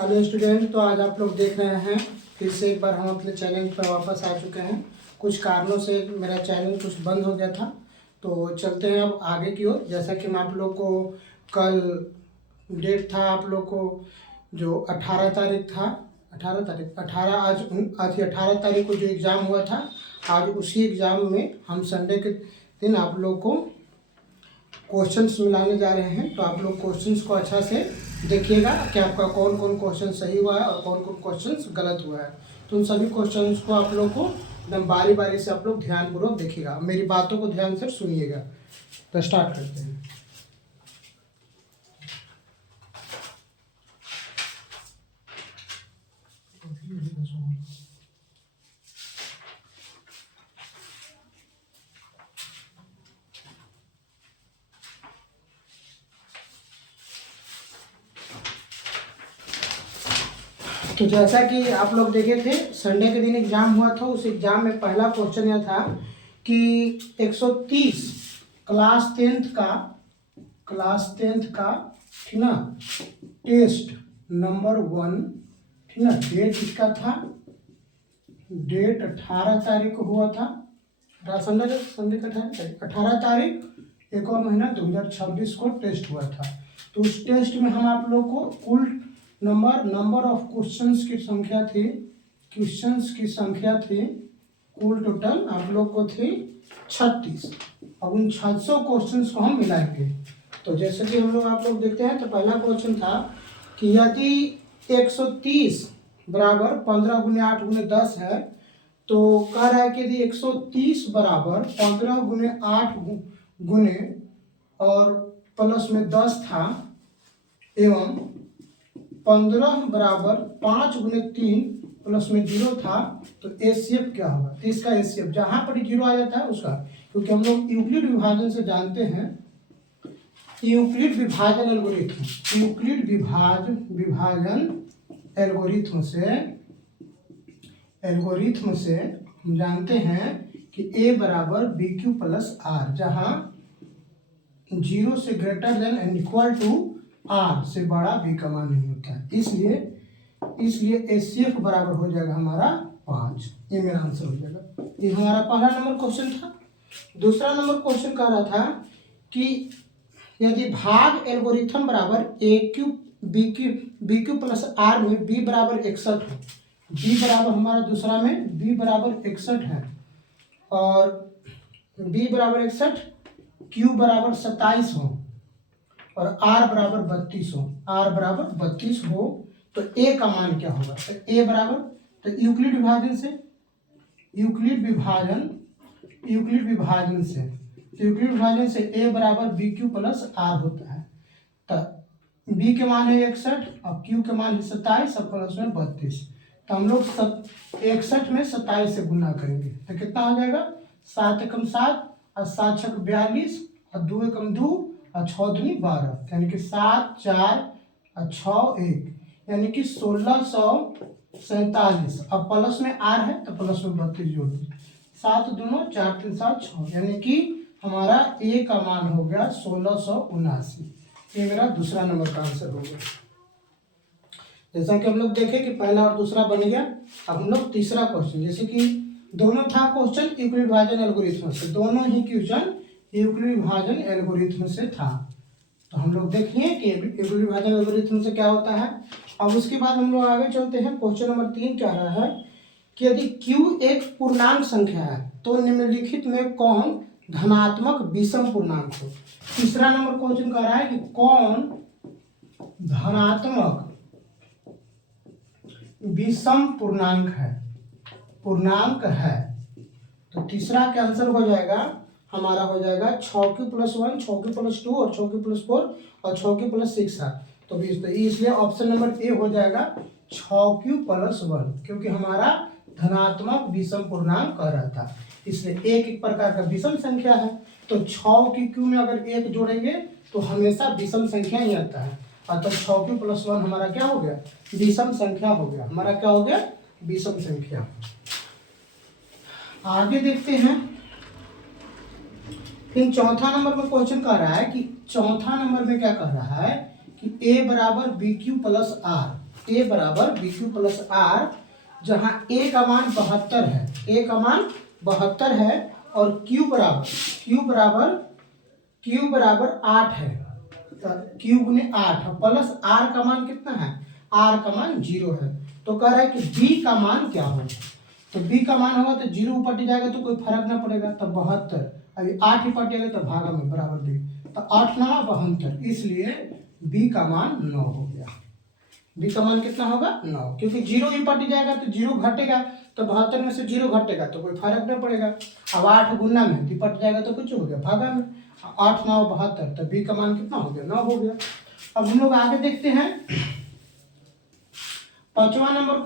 Hello student, तो आज आप लोग देख रहे हैं फिर से एक बार हम अपने चैनल पर वापस आ चुके हैं। कुछ कारणों से मेरा चैनल कुछ बंद हो गया था, तो चलते हैं अब आगे की ओर। जैसा कि मैं आप लोग को कल डेट था आप लोग को जो 18 तारीख था, 18 आज 18 तारीख को जो एग्ज़ाम हुआ था, आज उसी एग्ज़ाम में हम संडे के दिन आप लोग को क्वेश्चंस मिलाने जा रहे हैं। तो आप लोग क्वेश्चंस को अच्छा से देखिएगा कि आपका कौन कौन क्वेश्चन सही हुआ है और कौन कौन क्वेश्चंस गलत हुआ है। तो उन सभी क्वेश्चंस को आप लोग को एकदम बारी बारी से आप लोग ध्यानपूर्वक देखिएगा, मेरी बातों को ध्यान से सुनिएगा। तो स्टार्ट करते हैं। तो जैसा कि आप लोग देखे थे संडे के दिन एग्जाम हुआ था, उस एग्जाम में पहला क्वेश्चन यह था कि 130 क्लास टेंथ का ठीक ना टेस्ट नंबर 1, ठीक ना। डेट इसका था, डेट 18 तारीख को हुआ था, संडे का 18 तारीख 1वां महीना 2026 को टेस्ट हुआ था। तो उस टेस्ट में हम आप लोग को कुल नंबर ऑफ क्वेश्चंस की संख्या थी कुल टोटल आप लोग को थी 36। अब उन 600 क्वेश्चंस को हम मिलाएंगे। तो जैसे कि हम लोग आप लोग देखते हैं, तो पहला क्वेश्चन था कि यदि 130 बराबर 15 गुने 8 गुने 10 है, तो कह रहा है कि यदि 130 बराबर 15 गुने 8 गुने और प्लस में 10 था एवं 15 बराबर 5 गुने 3 प्लस में 0 था, तो एचसीएफ क्या होगा। तो इसका एचसीएफ जहां पर 0 आ जाता है उसका, क्योंकि हम लोग यूक्लिड विभाजन से जानते हैं, यूक्लिड विभाजन एल्गोरिथम से हम जानते हैं कि a बराबर बी क्यू प्लस आर, जहाँ 0 से greater than and equal to R से बड़ा बी का मान नहीं होता है। इसलिए एचसीएफ बराबर हो जाएगा हमारा 5। ये मेरा आंसर हो जाएगा। ये हमारा पहला नंबर क्वेश्चन था। दूसरा नंबर क्वेश्चन कह रहा था कि यदि भाग एल्गोरिथम बराबर बी क्यू प्लस आर में बी बराबर 61 हो, बी बराबर हमारा दूसरा में बी बराबर 61 है और बी बराबर 61, क्यू बराबर 27 हो और आर बराबर 32 हो, तो ए का मान क्या होगा। तो ए बराबर, तो यूक्लिड विभाजन से ए बराबर बी क्यू प्लस आर होता है। तो बी के मान है 61 और क्यू के मान है 27 और प्लस में 32। तो हम लोग 61 में 27 से गुना करेंगे तो कितना हो जाएगा, 7 एकम 7 और 7 छक 42 और 2 एकम 2 और 6 दूनी 12, यानी कि 7 4 और 6 1, यानी कि 1647। अब प्लस में आर है तो प्लस में 32 जोड़ दीजिए, 7 दूनो 4 3 7 6, यानी कि हमारा ए का मान हो गया 1679। ये मेरा दूसरा नंबर का आंसर हो गया। जैसा कि हम लोग देखें कि पहला और दूसरा बन गया। अब हम लोग तीसरा क्वेश्चन, जैसे कि दोनों था क्वेश्चन यूक्लिड विभाजन एल्गोरिथम से, दोनों ही क्वेश्चन यूक्लिड विभाजन एल्गोरिथम से था। तो हम लोग देखिए कि यूक्लिड विभाजन एल्गोरिथम से क्या होता है। अब उसके बाद हम लोग आगे चलते हैं। क्वेश्चन नंबर 3 क्या रहा है कि यदि Q एक पूर्णांक संख्या है तो निम्नलिखित में कौन धनात्मक विषम पूर्णांक हो। तीसरा नंबर क्वेश्चन कह रहा है कि कौन धनात्मक विषम पूर्णांक है। तो तीसरा का आंसर हो जाएगा हमारा, हो जाएगा 6q + 1, 6q + 2 और 6q + 4 और 6q + 6 है। तो इसलिए ऑप्शन नंबर ए हो जाएगा 6q + 1, क्योंकि हमारा धनात्मक विषम पूर्णांक कह रहा था, इसलिए एक प्रकार का विषम संख्या है। तो 6 की क्यू में अगर 1 जोड़ेंगे तो हमेशा विषम संख्या ही आता है। अतः 6q + 1 हमारा क्या हो गया, विषम संख्या हो गया। हमारा क्या हो गया, विषम संख्या। आगे देखते हैं। फिर चौथा नंबर में क्वेश्चन कह रहा है कि चौथा नंबर में क्या कह रहा है कि a बराबर बी क्यू प्लस आर, ए बराबर बी क्यू प्लस आर, जहाँ ए का मान 72 है, ए का मान 72 है और क्यू बराबर 8 है, तो क्यू गुने 8 प्लस आर का मान कितना है, आर का मान 0 है। तो कह रहा है कि बी का मान क्या होगा, तो बी का मान होगा तो 0 ऊपर जाएगा तो कोई फर्क ना पड़ेगा, तो 72, अभी 8 ही पट जाएगा तो भागा में बराबर बी, तो 8 9 72, इसलिए बी का मान 9 हो गया। बी का मान कितना होगा 9, क्योंकि 0 ही पट जाएगा तो 0 घटेगा, तो 72 में से 0 घटेगा तो कोई फर्क नहीं पड़ेगा। अब 8 गुना में पट जाएगा तो कुछ हो गया भागा में, 8 9 72, तो बी का मान कितना हो गया 9 हो गया। अब हम लोग आगे देखते हैं, 5वां नंबर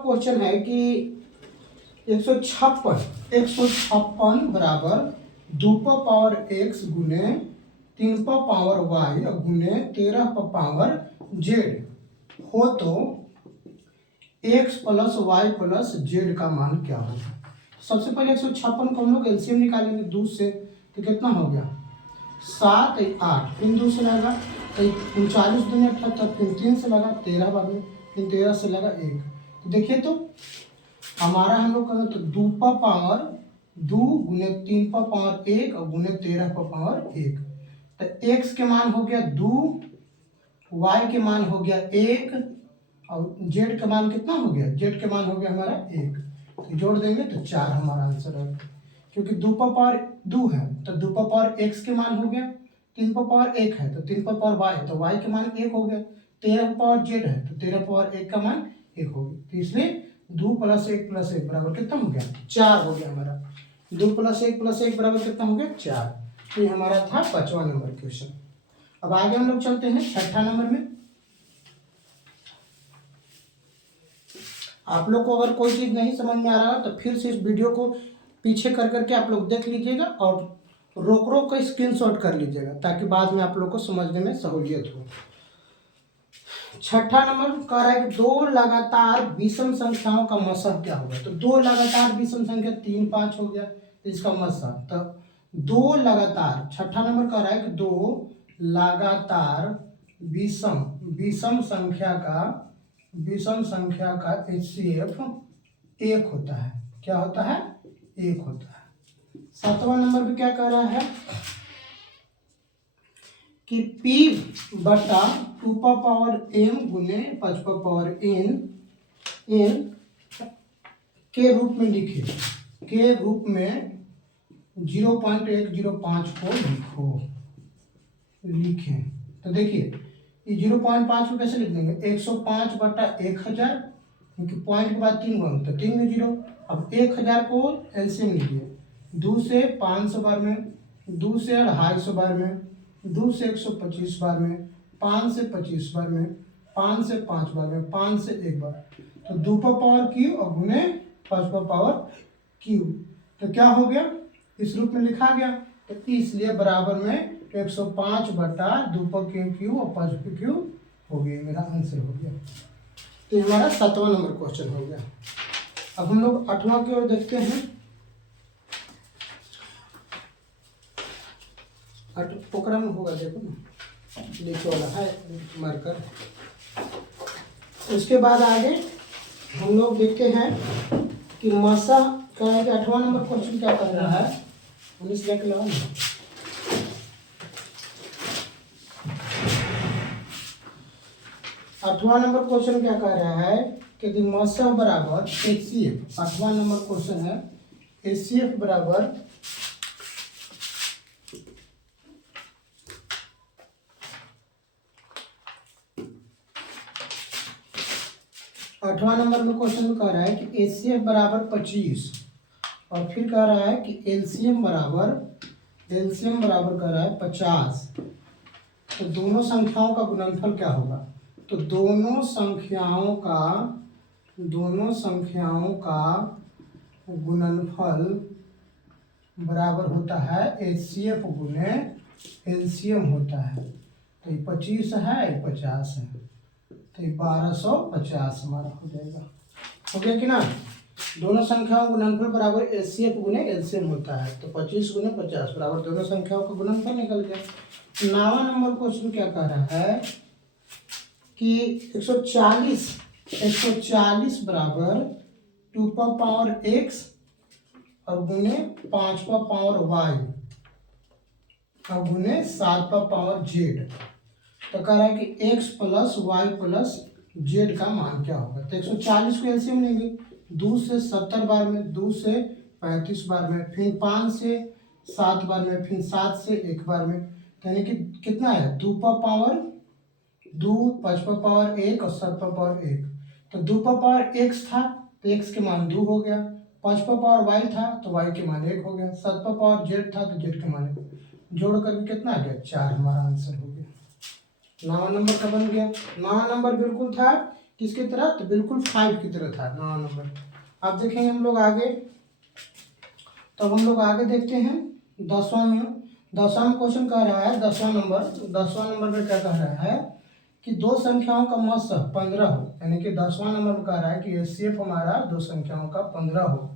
क्वेश्चन है कि 156 बराबर 2 पावर x गुने 3 पावर y गुने 13 पावर z हो तो x plus y plus z का मान क्या होगा। सबसे पहले 156 को हम लोग एलसीएम निकालेंगे 2 से, तो कितना हो गया 7 8, फिर 2 से लगा 39 दूनी 78, फिर 3 से लगा 13 बाद में, फिर 13 से लगा 1। तो देखिए तो हमारा हम लोग करें तो 2 पावर 2 गुने 3 पावर 1 और गुने 13 पावर 1, तो x के मान हो गया 2, y के मान हो गया 1 और z का मान कितना हो गया, z के मान हो गया हमारा 1, तो जोड़ देंगे तो 4 हमारा आंसर है। क्योंकि 2 पावर 2 है तो 2 पावर x के मान हो गया, 3 पावर 1 है तो 3 पावर y, तो y के मान 1 हो गया, 13 पावर z है तो 13 पावर 1 का मान 1 हो गया, तो इसलिए 2 प्लस 1 प्लस 1 बराबर कितना हो गया 4 हो गया हमारा। 2 प्लस 1 प्लस 1 बराबर कितना हो गया 4। तो ये हमारा था 5वां नंबर क्वेश्चन। अब आगे हम लोग चलते हैं 6ठा नंबर में। आप लोग को अगर कोई चीज नहीं समझ में आ रहा तो फिर से इस वीडियो को पीछे कर करके आप लोग देख लीजिएगा और रोक कर स्क्रीनशॉट कर लीजिएगा, ताकि बाद में आप लोग को समझने में सहूलियत हो। 6ठा नंबर कह रहा है कि 2 लगातार विषम संख्याओं का मसह क्या होगा। तो 2 लगातार विषम संख्या 3 5 हो गया, इसका मसह, तो 2 लगातार 6ठा नंबर कह रहा है कि 2 लगातार विषम संख्या का HCF 1 होता है। क्या होता है 1 होता है। 7वां नंबर पे क्या कह रहा है कि P बटा 2 पावर m गुने 5 पावर n के रूप में लिखे, के रूप में 0.105 को लिखें। तो देखिए ये 0.5 को कैसे लिख देंगे, 105 बटा 1000, क्योंकि पॉइंट के बाद 3 गुना तो 3 में 0। अब 1000 को एलसीएम लीजिए, 2 से 500 बार में, 2 से 250 बार में, 2 से 125 बार में, 5 से 25 बार में, 5 से 5 बार में, 5 से 1 बार, तो 2 पावर क्यू और गुने 5 पावर क्यू, तो क्या हो गया इस रूप में लिखा गया। तो इसलिए बराबर में 105 बटा 2 क्यू और 5 क्यू हो गया, मेरा आंसर हो गया। तो हमारा 7वां नंबर क्वेश्चन हो गया। अब हम लोग 8वां की ओर देखते हैं। पोकरा में होगा, देखो ना लिखे वाला है मार्कर। उसके बाद आगे हम लोग देखते हैं कि मसा का 8वां नंबर क्वेश्चन क्या कर रहा है, 19 लेके लगा ना। 8वां नंबर क्वेश्चन क्या कह रहा है कि मसा बराबर HCF। 8वां नंबर क्वेश्चन है HCF बराबर 8वां नंबर में क्वेश्चन कह रहा है कि HCF बराबर 25 और फिर कह रहा है कि LCM बराबर कह रहा है 50। तो दोनों संख्याओं का गुणनफल क्या होगा। तो दोनों संख्याओं का गुणनफल बराबर होता है HCF गुने LCM होता है। तो ये 25 है, ये 50 है, तो ये 1250 हमारा हो जाएगा। हो गया कि ना। दोनों संख्याओं का गुणनफल बराबर HCF गुने LCM होता है, तो 25 गुने 50 बराबर दोनों संख्याओं का गुणनफल निकल गया। 9वां नंबर क्वेश्चन क्या कह रहा है कि 140 बराबर 2 का पावर x और गुने 5 का पावर y और गुने 7 का पावर z। तो कह रहा है कि x plus Y plus Z का मान क्या होगा। तो 140 को एलसीएम लेंगे, 2 से 70 बार में, 2 से 35 बार में, फिर 5 से 7 बार में, फिर 7 से 1 बार में, यानी कि कितना है 2 का पावर 2, 5 का पावर 1 और 7 का पावर 1। तो 2 का पावर x था तो x के मान 2 हो गया, 5 का पावर y था तो y के मान 1 हो गया, 7 का पावर z था तो z के मान 1, जोड़ करके कितना आ गया 4, हमारा आंसर हो गया। 9 नंबर का बन गया। 9 नंबर बिल्कुल था किसकी तरह, तो बिल्कुल 5 की तरह था 9 नंबर। अब देखेंगे हम लोग आगे, तो हम लोग आगे देखते हैं 10वां में क्वेश्चन कह रहा है 10वां नंबर में क्या कह रहा है कि दो संख्याओं का मध्य 15 हो, यानी कि 10वां नंबर में कह रहा है कि एचसीएफ हमारा दो संख्याओं का 15 हो।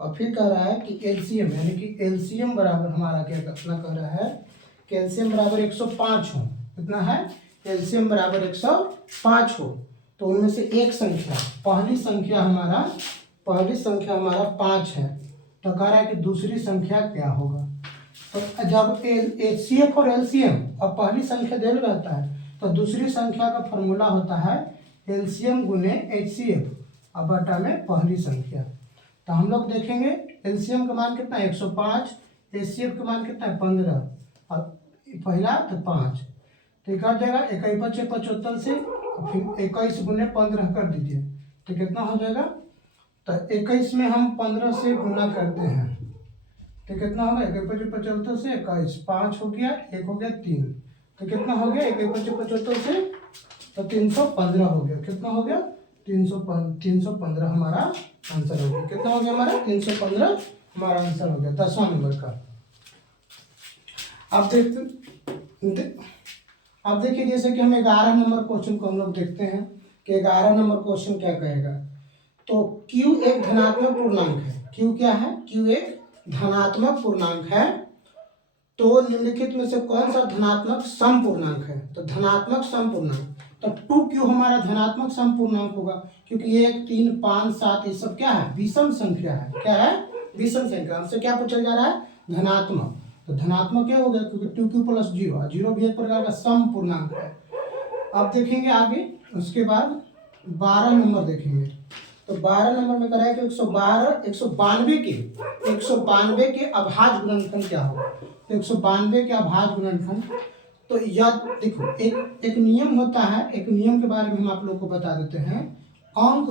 और फिर कह रहा है कि एलसीएम, यानी कि एलसीएम बराबर हमारा क्या कितना कह रहा है कि एलसीएम बराबर 105 हो। कितना है, एलसीएम बराबर 105 हो। तो उनमें से एक संख्या, पहली संख्या हमारा 5 है, तो कह रहा है कि दूसरी संख्या क्या होगा। तो जब एचसीएफ और एलसीएम और पहली संख्या दे रहता है तो दूसरी संख्या का फॉर्मूला होता है एलसीएम गुने एचसीएफ और बटा में पहली संख्या। तो हम लोग देखेंगे एलसीएम का मान कितना है 105, एचसीएफ का मान कितना है 15 और पहला तो 5, तो कट जाएगा 21 × 75 से, फिर 21 गुने 15 कर दीजिए तो कितना हो जाएगा। तो 21 में हम 15 से गुना करते हैं तो कितना होगा 21 × 75 से 21, 5 हो गया, 1 हो गया 3, तो कितना हो गया 21 × 75 से तो 315 हो गया। कितना हो गया 315 हमारा आंसर हो गया। कितना हो गया हमारा 315 हमारा आंसर हो गया 10वां नंबर का। अब देखिए जैसे कि हम 11 नंबर क्वेश्चन को हम लोग देखते हैं कि 11 नंबर क्वेश्चन क्या कहेगा। तो Q एक धनात्मक पूर्णांक है। Q क्या है, Q एक धनात्मक पूर्णांक है। तो निम्नलिखित में से कौन सा धनात्मक समपूर्णांक है। तो धनात्मक समपूर्णांक, तो 2Q हमारा धनात्मक समपूर्णांक होगा क्योंकि 1, 3, 5, 7 ये सब क्या है विषम संख्या है। क्या है, विषम संख्या। हमसे क्या पूछा जा रहा है, धनात्मक। तो धनात्मक क्या हो गया क्योंकि 2Q + 0, 0 भी एक प्रकार का समपूर्णांक है। अब देखेंगे आगे, उसके बाद 12 नंबर देखेंगे। तो 12 नंबर में कह रहा है कि 192 के अभाज्य गुणनखंड क्या होगा। तो 192 के अभाज्य गुणनखंड, तो याद देखो एक नियम होता है, एक नियम के बारे में हम आप लोग को बता देते हैं। अंक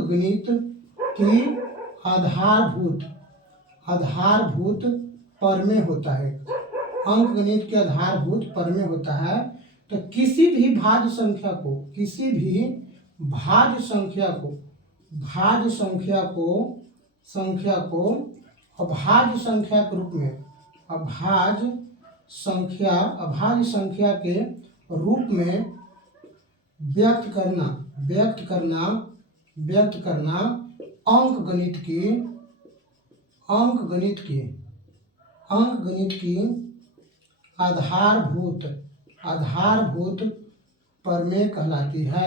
गणित की आधारभूत प्रमेय होता है। अंक गणित के आधारभूत प्रमेय होता है। तो किसी भी भाज्य संख्या को अभाज्य संख्या के रूप में अभाज्य संख्या के रूप में व्यक्त करना अंक गणित की आधारभूत प्रमेय कहलाती है।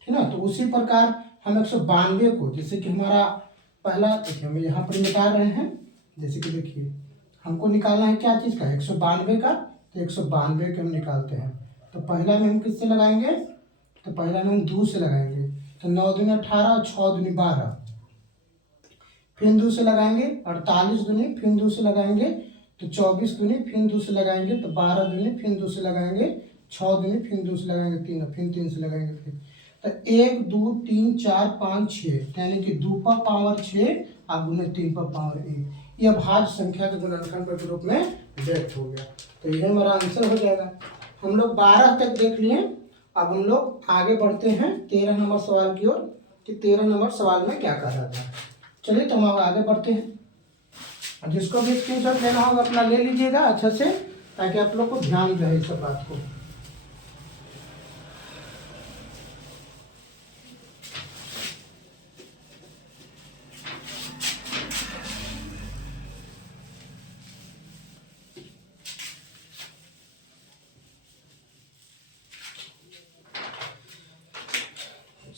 ठीक ना। तो उसी प्रकार हम 192 को, जैसे कि हमारा पहला देखिए हम यहाँ पर निकाल रहे हैं। जैसे कि देखिए हमको निकालना है क्या चीज़ का, 192 का। तो 192 के हम निकालते हैं। तो पहला में हम किससे लगाएंगे, तो पहला में हम 2 से लगाएंगे। तो 9 दूनी 18, 6 दूनी 12, फिर 2 से लगाएंगे। 48 दूनी फिर 2 से लगाएंगे तो 24 दूनी फिर 2 से लगाएंगे तो 12 दूनी फिर 2 से लगाएंगे, 6 दूनी फिर 2 से लगाएंगे 3, फिर 3 से लगाएंगे। फिर तो 1, 2, 3, 4, 5, 6, यानी कि 2 का पावर 6 और गुने 3 का पावर 1, यह अभाज्य संख्या के गुणनखंड के रूप में व्यक्त हो गया। तो यह हमारा आंसर हो जाएगा। हम लोग 12 तक देख लिए। अब हम लोग आगे बढ़ते हैं 13 नंबर सवाल की ओर कि 13 नंबर सवाल में क्या कह रहा था। चलिए तो हम आगे बढ़ते हैं। जिसको भी स्क्रीनशॉट लेना होगा अपना ले लीजिएगा अच्छा से, ताकि आप लोग को ध्यान रहे इस बात को।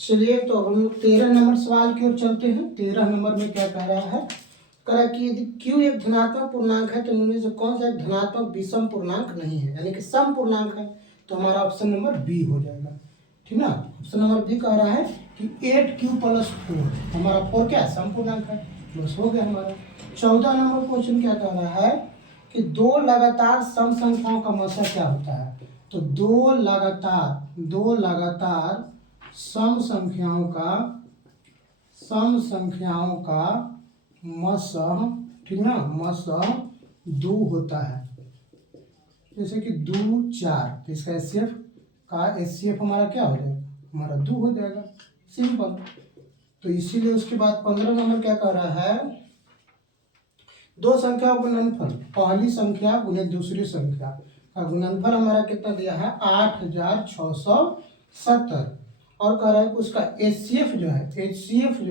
चलिए तो अब हम लोग 13 नंबर सवाल की ओर चलते हैं। 13 नंबर में क्या कह रहा है, कह रहा है कि यदि q एक धनात्मक पूर्णांक है तो इनमें से कौन सा एक धनात्मक विषम पूर्णांक नहीं है, यानी कि सम पूर्णांक है। तो हमारा ऑप्शन नंबर बी हो जाएगा, ठीक ना। ऑप्शन नंबर बी कह रहा है कि 8q + 4, हमारा 4 क्या है, सम पूर्णांक है, बस हो गया हमारा। 14 नंबर क्वेश्चन क्या कह रहा है कि दो लगातार सम संख्याओं का मसा क्या होता है। तो दो लगातार सम संख्याओं का मसह, ठीक ना, मसह 2 होता है। जैसे कि 2 4, तो इसका एचसीएफ हमारा क्या हो जाएगा, हमारा 2 हो जाएगा, सिंपल। तो इसीलिए उसके बाद 15 नंबर क्या कह रहा है, दो संख्याओं का गुणनफल, पहली संख्या गुने दूसरी संख्या का गुणनफल हमारा कितना दिया है, 8670, और कह रहा है कि उसका एचसीएफ जो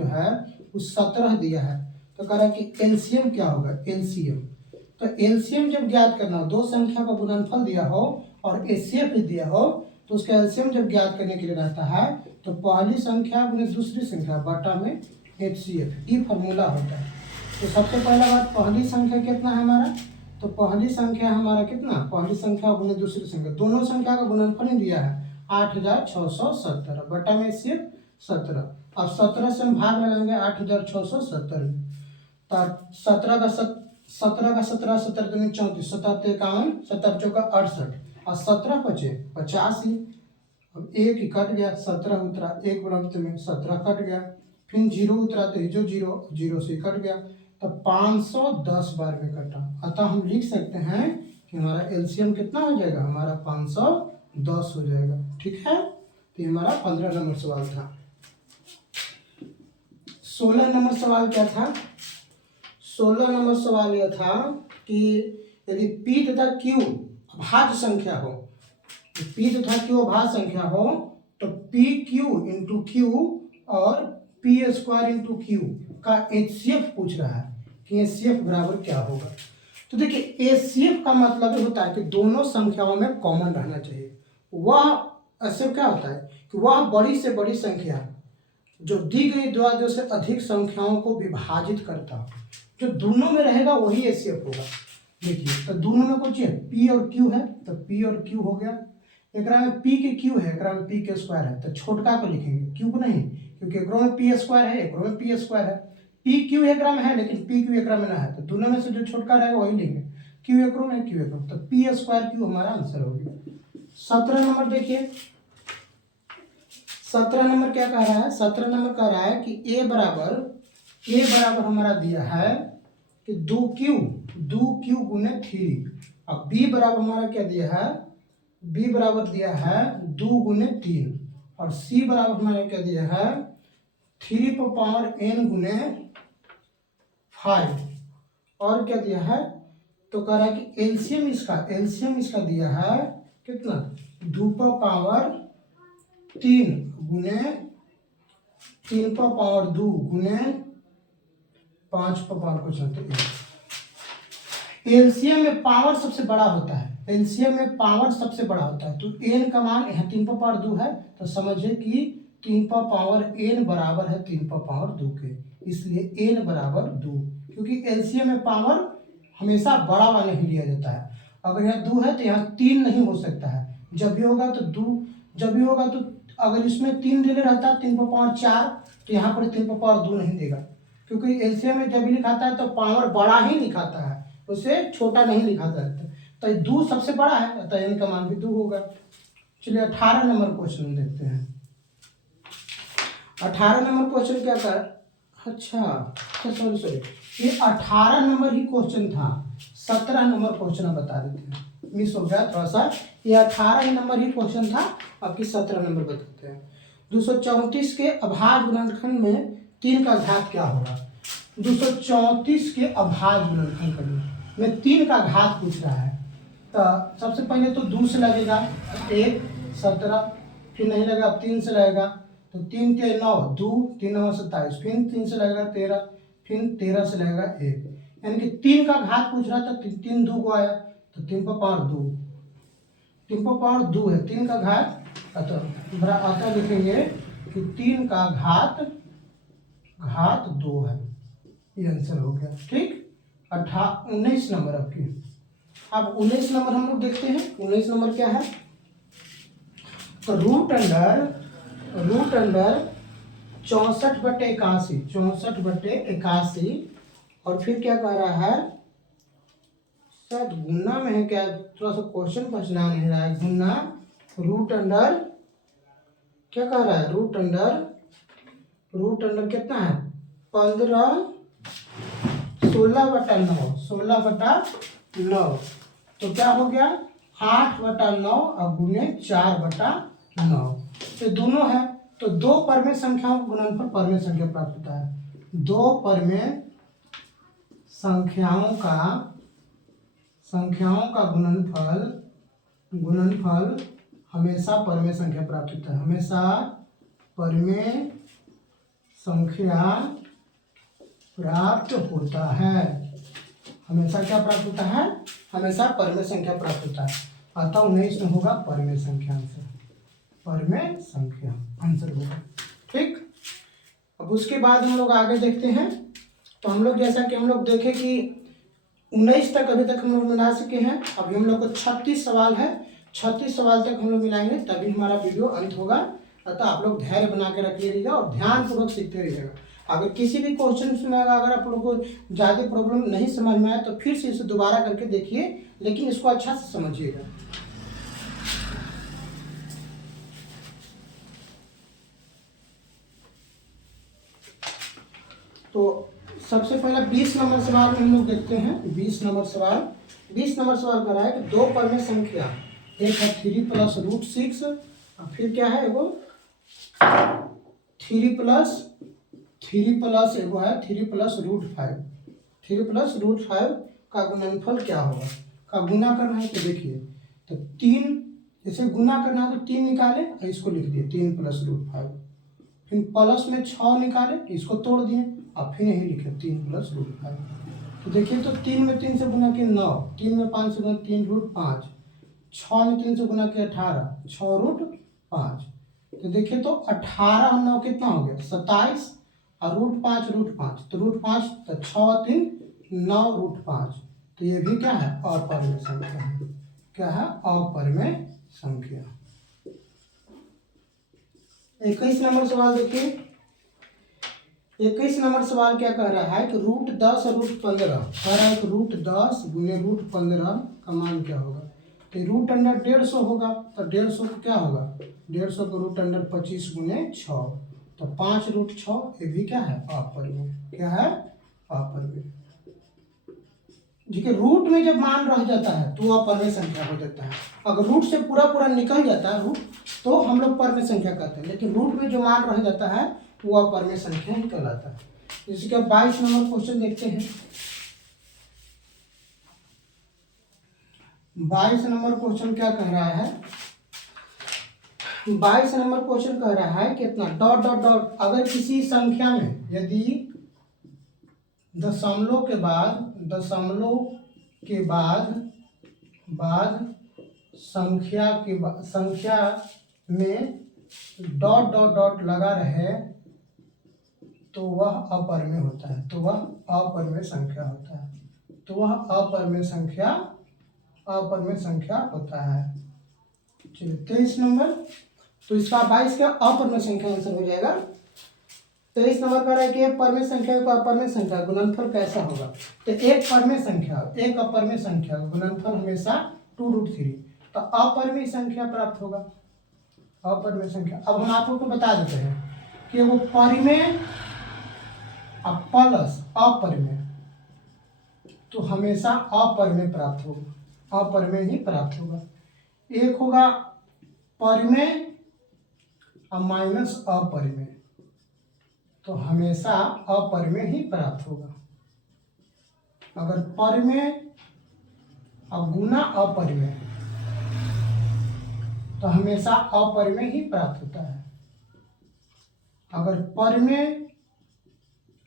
है वो 17 दिया है। तो कह रहा है कि एलसीएम क्या होगा, एलसीएम। तो एलसीएम जब ज्ञात करना हो, दो संख्या का गुणनफल दिया हो और एचसीएफ भी दिया हो, तो उसका एलसीएम जब ज्ञात करने के लिए रहता है तो पहली संख्या गुने दूसरी संख्या बटा में एचसीएफ, ये फॉर्मूला होता है। तो सबसे पहला बात, पहली संख्या कितना है हमारा, तो पहली संख्या हमारा कितना, पहली संख्या गुने दूसरी संख्या, दोनों संख्या का गुणनफल ही दिया है 8670 बटा में एचसीएफ 17। अब 17 से हम भाग लगाएंगे 8670 में, तो 17 का 17 17 दूनी 34, 7 51, 7 चौका 68, और 17 बचे 85। अब एक ही कट गया, 17 उतरा, एक बराबर में 17 कट गया, फिर 0 उतरा तो जो 0 से कट गया, तो 510 बार में कटा। अतः हम लिख सकते हैं कि हमारा एलसीएम कितना हो जाएगा, हमारा 510 हो जाएगा, ठीक है। तो ये हमारा 15 नंबर सवाल था। 16 नंबर सवाल क्या था, 16 नंबर सवाल यह था कि यदि p तथा q अभाज्य संख्या हो, p तथा q अभाज्य संख्या हो तो pq इंटू q और p² इंटू q का एचसीएफ पूछ रहा है कि एचसीएफ बराबर क्या होगा। तो देखिए एचसीएफ का मतलब होता है कि दोनों संख्याओं में कॉमन रहना चाहिए। वह ऐसे क्या होता है कि वह बड़ी से बड़ी संख्या जो दी गई दो से अधिक संख्याओं को विभाजित करता हो, जो दोनों में रहेगा वही एचसीएफ होगा। देखिए तो दोनों में कुछ है, p और q है, तो p और q हो गया, एक में p के q है, एक में p के स्क्वायर है, तो छोटका को लिखेंगे, q को नहीं, क्योंकि एक में p स्क्वायर है, एक में p स्क्वायर है। p q एक में है लेकिन p q एक में ना है, तो दोनों में से जो छोटका रहेगा वही लेंगे, q एक में है, q एक में, तो p स्क्वायर q हमारा आंसर हो गया। 17 नंबर देखिए, 17 नंबर क्या कह रहा है, 17 नंबर कह रहा है कि a बराबर हमारा दिया है कि 2q गुने 3, अब b बराबर हमारा क्या दिया है, b बराबर दिया है 2 गुने 3, और c बराबर हमारा क्या दिया है 3 पर पावर n गुने 5, और क्या दिया है, तो कह रहा है कि एलसीएम इसका दिया है कितना, 2 पर पावर 3 गुने 3 पर पावर 2 गुने 5 पर पावर को चलते। एलसीएम में पावर सबसे बड़ा होता है, तो n का मान यहाँ 3 पर पावर 2 है, तो समझिए कि 3 पर पावर n बराबर है 3 पर पावर 2 के, इसलिए n बराबर 2, क्योंकि एलसीएम में पावर हमेशा बड़ा वाला ही लिया जाता है। अगर यहाँ 2 है तो यहाँ 3 नहीं हो सकता है, जब भी होगा तो अगर इसमें 3 देने रहता है 3 पर पावर 4, तो यहाँ पर 3 पर पावर 2 नहीं देगा, क्योंकि एलसीएम में जब भी लिखाता है तो पावर बड़ा ही लिखाता है, उसे छोटा नहीं लिखाता है। तो 2 सबसे बड़ा है, अतः n का मान भी 2 होगा। चलिए 18 नंबर क्वेश्चन देखते हैं। 18 नंबर क्वेश्चन क्या था, सॉरी ये 18 नंबर ही क्वेश्चन था, 17 नंबर क्वेश्चन हम बता देते हैं, मिस हो गया थोड़ा सा, ये 18 नंबर ही क्वेश्चन था, आपकी 17 नंबर बताते हैं। 234 के अभाज्य गुणनखंड में 3 का घात क्या होगा। 234 के अभाज्य गुणनखंड में 3 का घात पूछ रहा है, तो सबसे पहले तो 2 से लगेगा 1 17, फिर नहीं लगेगा 3 से लगेगा, तो 3 के 9 2, 3 9 27, फिर 3 से लगेगा 13, फिर 13 से लगेगा 1, यानी कि 3 का घात पूछ रहा था, 3 2 को आया, तो 3 पर पावर 2, 3 पर पावर 2 है, 3 का घात, अतः लिखेंगे कि 3 का घात 2 है। ये आंसर हो गया। ठीक, 19 नंबर आपकी। अब 19 नंबर हम लोग देखते हैं। 19 नंबर क्या है? तो रूट अंडर 64/81, 64/81, और फिर क्या कह रहा है? शायद गुना में है क्या, थोड़ा सा क्वेश्चन पहचान नहीं रहा है। गुना रूट अंडर क्या कह रहा है? रूट अंडर कितना है? 15, 16/9, 16/9, तो क्या हो गया? 8/9 और गुने 4/9, तो दोनों है। तो दो परमेय संख्याओं का गुणनफल परमेय संख्या प्राप्त होता है। दो परमेय संख्याओं का गुणनफल हमेशा परमेय संख्या प्राप्त होता है। हमेशा परमेय संख्या प्राप्त होता है। हमेशा क्या प्राप्त होता है? हमेशा परमेय संख्या प्राप्त होता है। अतः 19 में होगा परमेय संख्या आंसर। परमेय संख्या आंसर होगा। ठीक, अब उसके बाद हम लोग आगे देखते हैं। तो हम लोग जैसा कि हम लोग देखें कि 19 तक अभी तक हम लोग मिला चुके हैं। अभी हम लोग को 36 सवाल है। 36 सवाल तक हम लोग मिलाएंगे, तभी हमारा वीडियो अंत होगा। अतः आप लोग धैर्य बना के रख लीजिएगा और ध्यानपूर्वक सीखते रहिएगा। अगर किसी भी क्वेश्चन में अगर आप लोग को ज़्यादा प्रॉब्लम नहीं समझ में आए तो फिर से इसे दोबारा करके देखिए, लेकिन इसको अच्छा से समझिएगा। तो सबसे पहले 20 नंबर सवाल में हम लोग देखते हैं। 20 नंबर सवाल कर रहा है कि दो परमेय संख्या, एक है 3 + √6 और फिर क्या है? वो 3 + एगो है 3 + √5। 3 + √5 का गुणनफल क्या होगा? का गुना करना है। तो देखिए, तो 3 इसे गुना करना है तो 3 निकाले और इसको लिख दिए 3 + √5। फिर प्लस में 6 निकाले, इसको तोड़ दिए और फिर यही लिखे 3 + √5। तो देखिए, तो 3 में 3 से गुना किया 9, 3 में 5 से गुना 3 √5, 6 में 3 से गुना किया 18, 6 √5। तो देखिए, तो 18 और 9 कितना हो गया? 27 और √5 तो √5 तो 6 3 9 √5। तो ये भी क्या है? अपरमेय संख्या है। क्या है? अपरमेय संख्या। 21 नंबर सवाल देखिए। 21 नंबर सवाल क्या कह रहा है कि √10 और √15 कह रहा है कि √10 गुने √15 का मान क्या होगा? तो रूट अंडर 150 होगा, तो 150 को क्या होगा? 150 को रूट अंडर 25 गुने 6, तो 5√6। ये भी क्या है? अपरमेय। क्या है? अपरमेय। ठीक है, रूट में जब मान रह जाता है तो वह परमेय संख्या हो जाता है। अगर रूट से पूरा निकल जाता है रूट, तो हम लोग परमेय संख्या कहते हैं, लेकिन रूट में जो मान रह जाता है वह परमेय संख्या ही कहलाता है। इसके 22 नंबर क्वेश्चन देखते हैं। 22 नंबर क्वेश्चन क्या कह रहा है? 22 नंबर क्वेश्चन कह रहा है कितना? डॉट डॉट डॉट, अगर किसी संख्या में यदि दशमलव के बाद संख्या में डॉट डॉट डॉट लगा रहे तो वह अपरमेय होता है। तो वह अपरमेय संख्या होता है। तो वह अपरमेय संख्या होता है। चलिए 23 नंबर। तो इसका 22 का अपरमेय संख्या आंसर हो जाएगा। 23 नंबर कह रहा है कि एक परमेय संख्या को अपरमेय संख्या गुणनफल कैसा होगा? तो एक अपरमेय संख्या गुणनफल हमेशा 2√3। तो अपरमेय संख्या प्राप्त होगा। अपरमेय संख्या। अब हम आप लोग को बता देते हैं कि वो परिमेय प्लस अपरिमेय, तो हमेशा अपरिमेय प्राप्त होगा। अपरिमेय ही प्राप्त होगा। एक होगा परिमेय और माइनस अपरिमेय, तो हमेशा अपरिमेय ही प्राप्त होगा। अगर परिमेय और गुना अपरिमेय, तो हमेशा अपरिमेय ही प्राप्त होता है। अगर परिमेय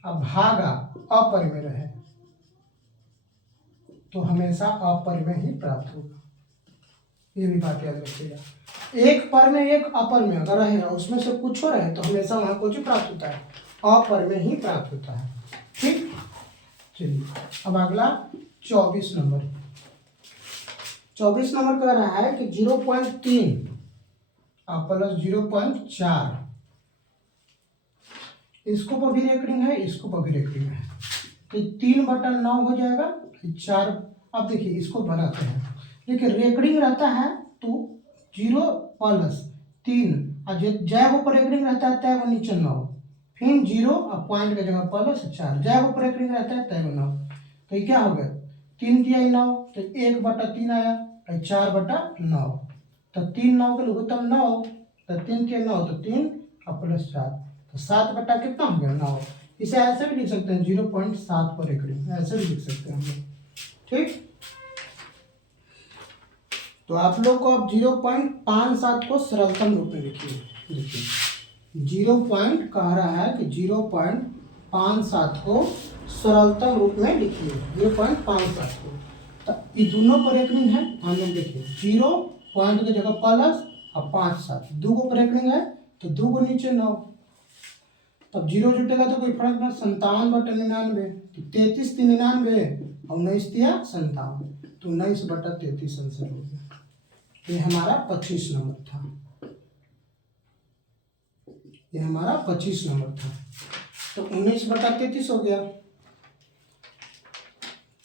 और भागा अपरिमेय रहे तो हमेशा अपरिमेय ही प्राप्त होगा। ये भी बात याद रखिएगा। एक पर में एक अपर में अगर रहे उसमें से कुछ हो रहे तो हमेशा वहाँ कुछ प्राप्त होता है, अपर में ही प्राप्त होता है। ठीक, चलिए अब अगला 24 नंबर। 24 नंबर कह रहा है कि 0.3 प्लस 0.4 इसको पर भी रेकरिंग है, इसको पर भी रेकरिंग है, तो 3/9 हो जाएगा 4। अब देखिए इसको बनाते हैं, देखिए रेकरिंग रहता है तो 0 प्लस 3 और जय वो पर रेकरिंग रहता है तय वो नीचे 9, फिर 0 और पॉइंट की जगह प्लस 4, जय वो पर रेकरिंग रहता है तय वो 9। तो ये क्या हो गया 3 दिया 9 तो 1/3 आया 4/9, तो 3 9 के लघुत्तम 9, तो 3 के 9 तो 3 और प्लस 4, तो 7 कितना हो गया 9। इसे ऐसे भी लिख सकते हैं 0.7 पर रेकरिंग, ऐसे भी लिख सकते हैं हम लोग। ठीक, तो आप लोग को अब 0.57 को सरलतम रूप में लिखिए। देखिए 0 कह रहा है कि 0.57 को सरलतम रूप में लिखिए, 0.57 को। तो ये दोनों पर रेकरिंग है, हम लोग देखिए 0 पॉइंट की जगह प्लस और 5 7 दो को पर रेकरिंग है तो 2 को नीचे 9, तब 0 जुटेगा तो कोई फर्क नहीं, 57/99, तो 33 3 99 और 19 दिया 57, तो 19/33 आंसर हो गया। ये हमारा 25 नंबर था, ये हमारा 25 नंबर था, तो 19/33 हो गया।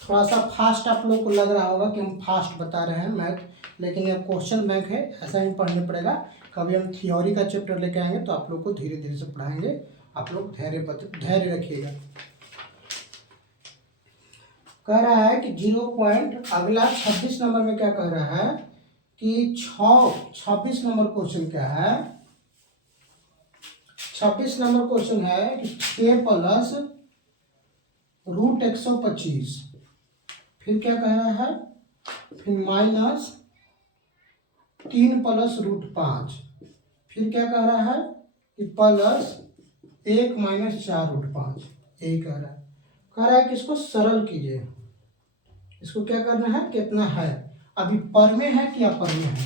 थोड़ा सा फास्ट आप लोग को लग रहा होगा कि हम फास्ट बता रहे हैं मैथ, लेकिन यह क्वेश्चन बैंक है, ऐसा ही पढ़ने पड़ेगा। कभी हम थ्योरी का चैप्टर लेके आएंगे तो आप लोग को धीरे धीरे से पढ़ाएंगे, आप लोग धैर्य रखिएगा। कह रहा है कि 0 अगला 26 नंबर में क्या कह रहा है कि 26 नंबर क्वेश्चन क्या है, 26 नंबर क्वेश्चन है कि 6 प्लस √125, फिर क्या कह रहा है, फिर माइनस 3 प्लस √5, फिर क्या कह रहा है कि प्लस 1 माइनस 4√5, यही कह रहा है कि इसको सरल कीजिए। इसको क्या करना है, कितना है, अभी पर में है कि अपर में है,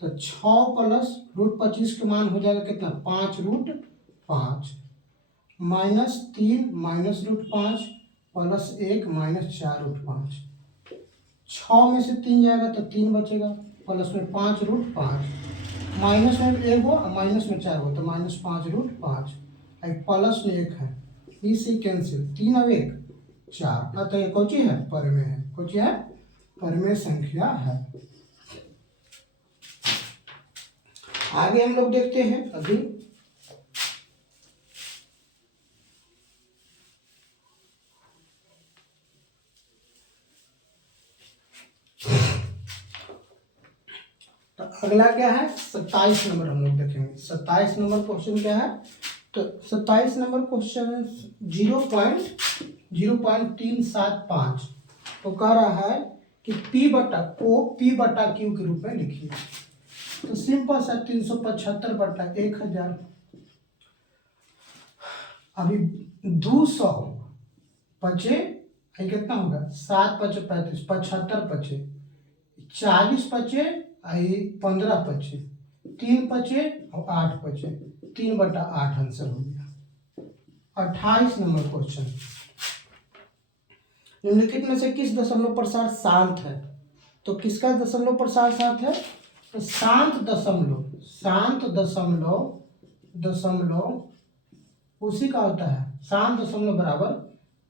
तो 6 प्लस √25 के मान हो जाएगा कितना 5√5, माइनस 3 माइनस √5 प्लस 1 माइनस 4√5, 6 में से 3 जाएगा तो 3 बचेगा, प्लस में 5√5, माइनस में 1 हो माइनस में 4 हो तो माइनस 5√5, प्लस में 1 है, इसी कैंसिल 3 और 1 4, अतः ये कौन सी है, पर में है, कौन सी है, पर में संख्या है। आगे हम लोग देखते हैं अभी तो अगला क्या है 27 नंबर हम लोग देखेंगे। 27 नंबर क्वेश्चन क्या है, तो 27 नंबर क्वेश्चन 0.375 तो कह रहा है कि P/Q के रूप में लिखिए। तो सिंपल सा 375/1000, अभी 200 बचे, कितना होगा 7 × 5 = 35, 75 बचे, 40 बचे, 15 बचे, 3 बचे और 8 बचे, 3/8 आंसर हो गया। 28 नंबर क्वेश्चन, निम्नलिखित में से किस दशमलव प्रसार शांत है, तो किसका दशमलव प्रसार शांत है, तो शांत दशमलव उसी का होता है, शांत दशमलव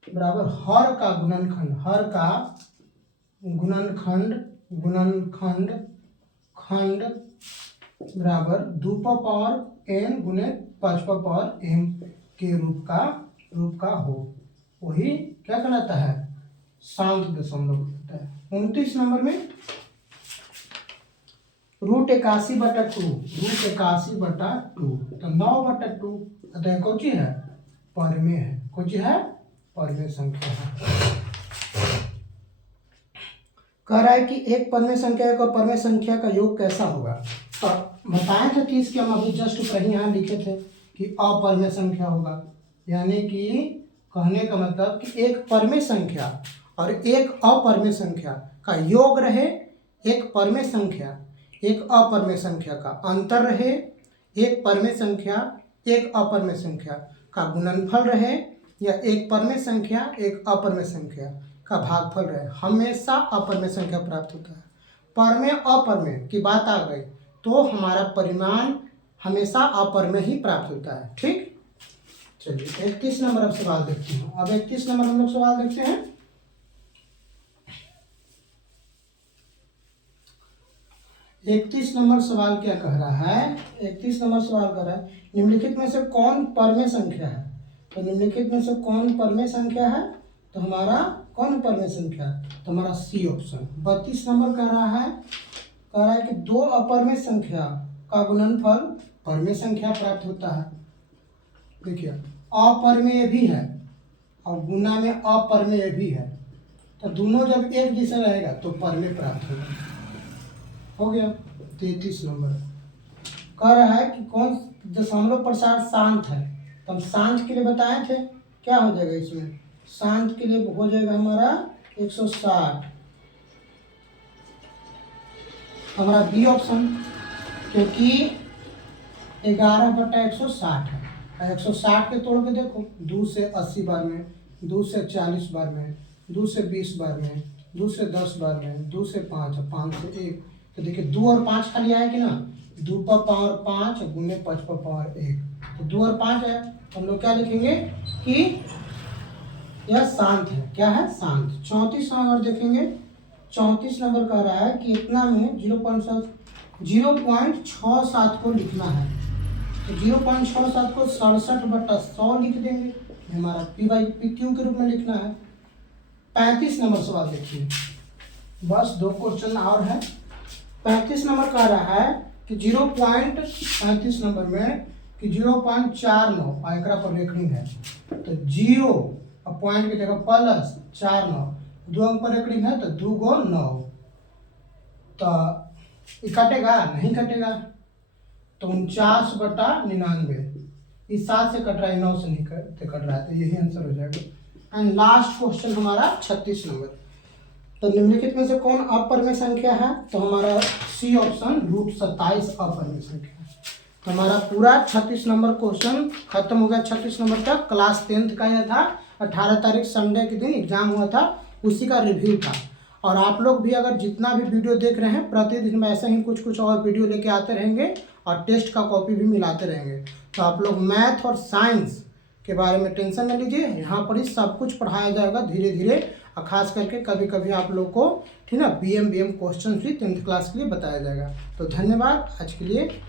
बराबर हर का गुणनखंड खंड बराबर 2n × 5m के रूप का हो, वही क्या कहलाता है, शांत दशमलव होता है। 29 नंबर में √81/2, तो 9/2, अतः कौन सी है, पर में है, कौन सी है, पर में संख्या है। कह रहा है कि एक परमेय संख्या का परमेय संख्या का योग कैसा होगा, तो बताए थे कि इसके हम अभी जस्ट कहीं यहाँ लिखे थे कि अपरमेय संख्या होगा, यानी कि कहने का मतलब कि एक परमेय संख्या और एक अपरमेय संख्या का योग रहे एक परमेय संख्या, एक अपरमेय संख्या का अंतर रहे, एक परमेय संख्या एक अपरमेय संख्या का गुणनफल रहे, या एक परमेय संख्या एक अपरमेय संख्या का भागफल रहे, हमेशा अपरमेय संख्या प्राप्त होता है। परमेय अपरमेय की बात आ गई तो हमारा परिमाण हमेशा अपरमेय ही प्राप्त होता है। ठीक, चलिए 31 नंबर अब सवाल देखते हैं। अब 31 नंबर हम लोग सवाल देखते हैं। इकतीस नंबर सवाल क्या कह रहा है? 31 नंबर सवाल कह रहा है निम्नलिखित में से कौन परमेय संख्या है। तो निम्नलिखित में से कौन परमेय संख्या है? तो हमारा कौन परमेय संख्या? तो हमारा सी ऑप्शन। 32 नंबर कह रहा है कि दो अपरमेय संख्या का गुणनफल परमेय संख्या प्राप्त होता है। देखिए अपरमेय भी है और गुना में अपरमेय भी है, तो दोनों जब एक जैसा रहेगा तो परमेय प्राप्त होगा। हो गया। 33 नंबर कह रहा है कि कौन दशमलव प्रसार शांत है। तो हम शांत के लिए बताए थे, क्या हो जाएगा इसमें? शांत के लिए हो जाएगा हमारा 160, हमारा बी ऑप्शन, क्योंकि 11/160 है। 160 के तोड़ के देखो, 2 से 80 बार में, 2 से 40 बार में, 2 से 20 बार में, 2 से 10 बार में, 2 से 5, 5 से 1, तो देखिए 2 और 5 खाली आया कि ना, 2 पर पावर 5 गुने 5 पर पावर 1, तो 2 और 5 है। तो हम लोग क्या लिखेंगे कि यह शांत है। क्या है? शांत। 34 नंबर देखेंगे। 34 नंबर कह रहा है कि इतना में 0.67 को लिखना है। तो 0.67 को 67/100 लिख देंगे, हमारा P/PQ के रूप में लिखना है। 35 नंबर सवाल देखिए, बस 2 क्वेश्चन और है। 35 नंबर कह रहा है कि 35 नंबर में कि 0.49 एकरा पर रेखनी है, तो 0 और पॉइंट की जगह प्लस 49, 2 अंक पर रेखनी है तो 2 गो 9, तो ये कटेगा नहीं कटेगा, तो 49/99, इस 7 से कट रहा है, 9 से नहीं कट रहा है, तो यही आंसर हो जाएगा। एंड लास्ट क्वेश्चन हमारा 36 नंबर। तो निम्नलिखित में से कौन अपरमेय संख्या है? तो हमारा सी ऑप्शन √27 अपरमेय संख्या है। तो हमारा पूरा 36 नंबर क्वेश्चन खत्म हो गया। 36 नंबर तक क्लास 10th का यह था। 18 तारीख संडे के दिन एग्जाम हुआ था, उसी का रिव्यू था। और आप लोग भी अगर जितना भी वीडियो देख रहे हैं, प्रतिदिन में ऐसे ही कुछ और वीडियो लेके आते रहेंगे और टेस्ट का कॉपी भी मिलाते रहेंगे। तो आप लोग मैथ और साइंस के बारे में टेंशन न लीजिए, यहाँ पर ही सब कुछ पढ़ाया जाएगा धीरे धीरे। और खास करके कभी कभी आप लोग को ठीक ना BM क्वेश्चन भी 10th क्लास के लिए बताया जाएगा। तो धन्यवाद आज के लिए।